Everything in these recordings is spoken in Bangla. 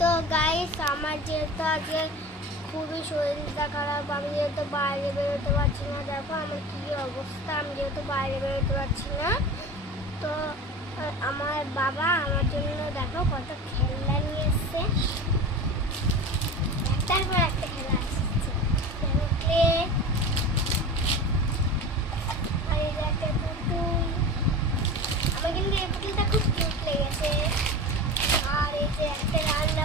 তো গাইস আমার যেহেতু আজকে খুবই শরীরটা খারাপ, আমি যেহেতু বাইরে বেরোতে পারছি না, দেখো আমার কী অবস্থা, আমি যেহেতু বাইরে বেরোতে পারছি না, তো আমার বাবা আমার জন্য দেখো কত খেলনা নিয়ে এসছে। একটার পর একটা খেলা আসছে। দেখো play, আর এই যে একটা পুতুল আমার কিন্তু এই পুতুলটা খুব কিউট লেগেছে আর এই যে একটা রান্না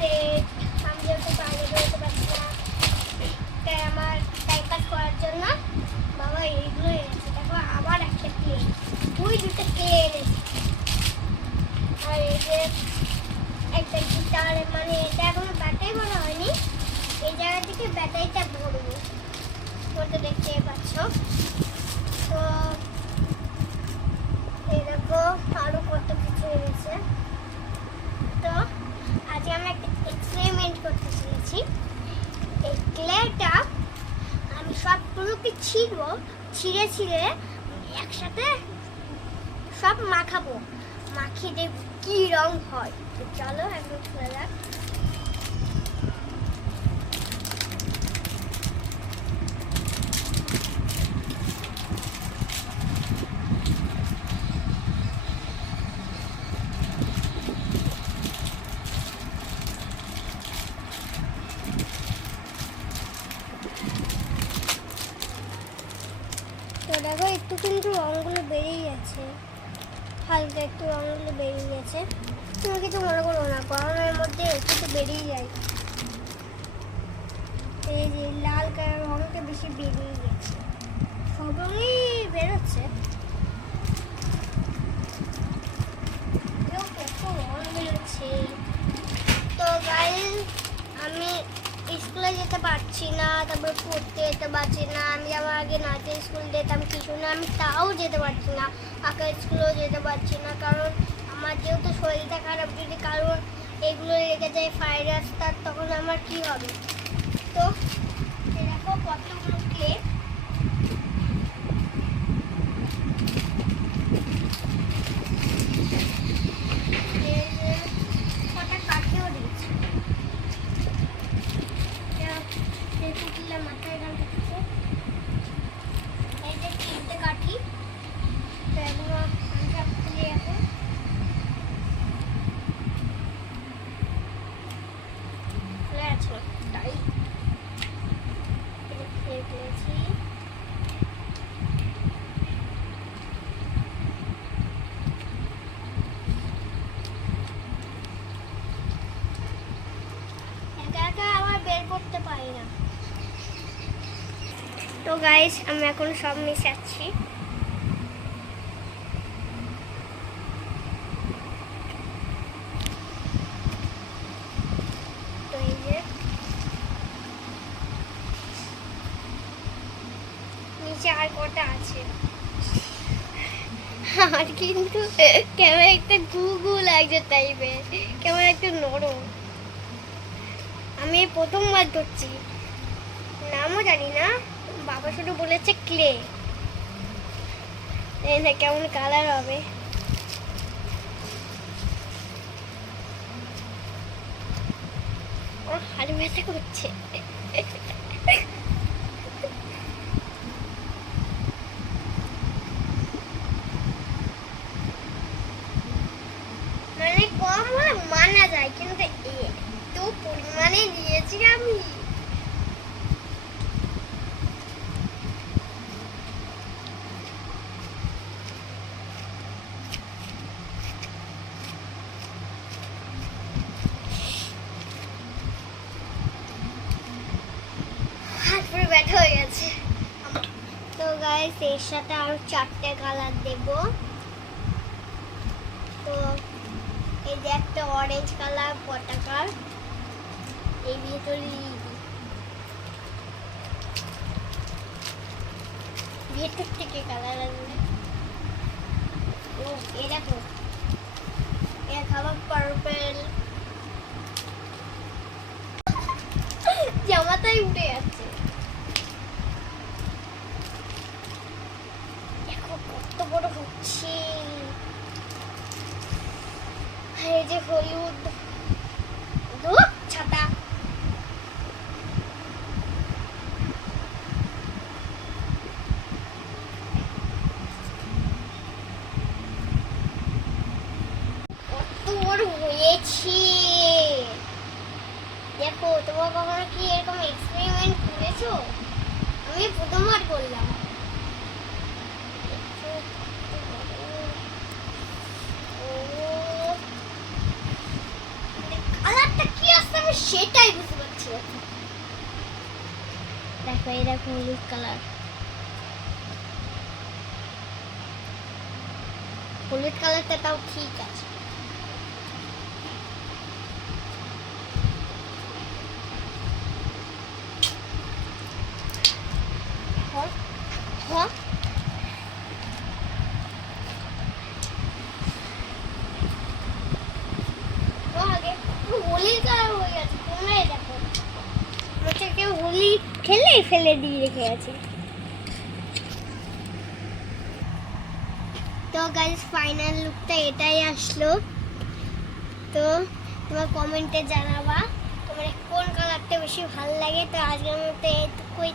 বাটের আমি যেহেতু বাইরে পারছি না তাই আমার টাইম পাস করার জন্য বাবা এইগুলো এনেছে দেখো আবার একটা প্লে ওই দুটো প্লে এনেছে আর এই যে একটা মানে এটা এখনও ব্যাটারি ভরা হয়নি এই জায়গা থেকে ব্যাটারিটা ভরবো ওটা দেখতে পাচ্ছ তো এই দেখো আরও কত কিছু এনেছে তো আজকে আমরা একটা এক্সপেরিমেন্ট করতে চলেছি। এই ক্লেটা আমি সবগুলোকে ছিঁড়বো, ছিঁড়ে ছিঁড়ে একসাথে সব মাখাবো। মাখিয়ে দেখব কী রং হয়। চলো এখন খোলা যাক। তো দেখো, একটু কিন্তু রঙগুলো বেরিয়ে যাচ্ছে হালকা একটু রঙগুলো বেরিয়ে গেছে। তুমি কিছু মনে করো না, গরমের মধ্যে একটু তো বেরিয়ে যায়। এই যে লাল কালার রঙটা বেশি বেরিয়ে গেছে সব রঙই বেরোচ্ছে এও কত রঙ বেরোচ্ছে তো গাইজ আমি স্কুলে যেতে পারছি না, তারপর পড়তে যেতে পারছি না, আমি আমার আগে নাচের স্কুল যেতাম, কিছু না, আমি তাও যেতে পারছি না আঁকার স্কুলেও যেতে পারছি না, কারণ আমার যেহেতু শরীরটা খারাপ, যদি কারণ এগুলো লেগে যায় ভাইরাস তার তখন আমার কি হবে? তো এরকম কতগুলো প্লেট কটা কাঠিও দিয়েছে এই পুতুলটা মাথায় রাখছে এই যে তিনটে কাঠি তো এগুলো আমি সব খুলে এখন খুলে আছে তাই এটা খুলে ফেলেছি একা একা আবার বের করতে পারি না তো গাইস আমি এখন সব মিশাচ্ছি। নিচে আর কটা আছে? আর কিন্তু কেমন একটা গু গু লাগছে টাইপের কেমন একটা নরম। আমি প্রথমবার ধরছি। নামও জানি না। বাবা শুধু বলেছে ক্লে না, কেমন কালার হবে? হাড়ি ব্যথা করছে। মানে কম হলে মানা যায়, কিন্তু এত পরিমাণে নিয়েছি আমি হাত পুরো ব্যথা হয়ে গেছে তো গাইস এর সাথে আরও চারটে কালার দেব। তো এই যে একটা অরেঞ্জ কালার পতাকার এই ভিতরে। ভেতর থেকে কালার আসবে। ও, এই দেখো। এটা খাবার পার্পেল জামাটাই উঠে যাচ্ছে। বড় হচ্ছি এই যে হলুদ। দুধ ছাতা। হয়েছি। দেখো, তোমরা কখনো কি এরকম এক্সপেরিমেন্ট করেছ? আমি প্রথমবার করলাম। সেটাই বুঝতে পারছি দেখো দেখো হলুদ কালার। হলুদ কালারটা তাও ঠিক আছে। হ্যাঁ হ্যাঁ। তো গাইজ ফাইনাল লুকটা এটাই আসলো। তো তোমার কমেন্টে জানাবা তোমার কোন কালারটা বেশি ভালো লাগে। তো আজকের মতো এইটুকুই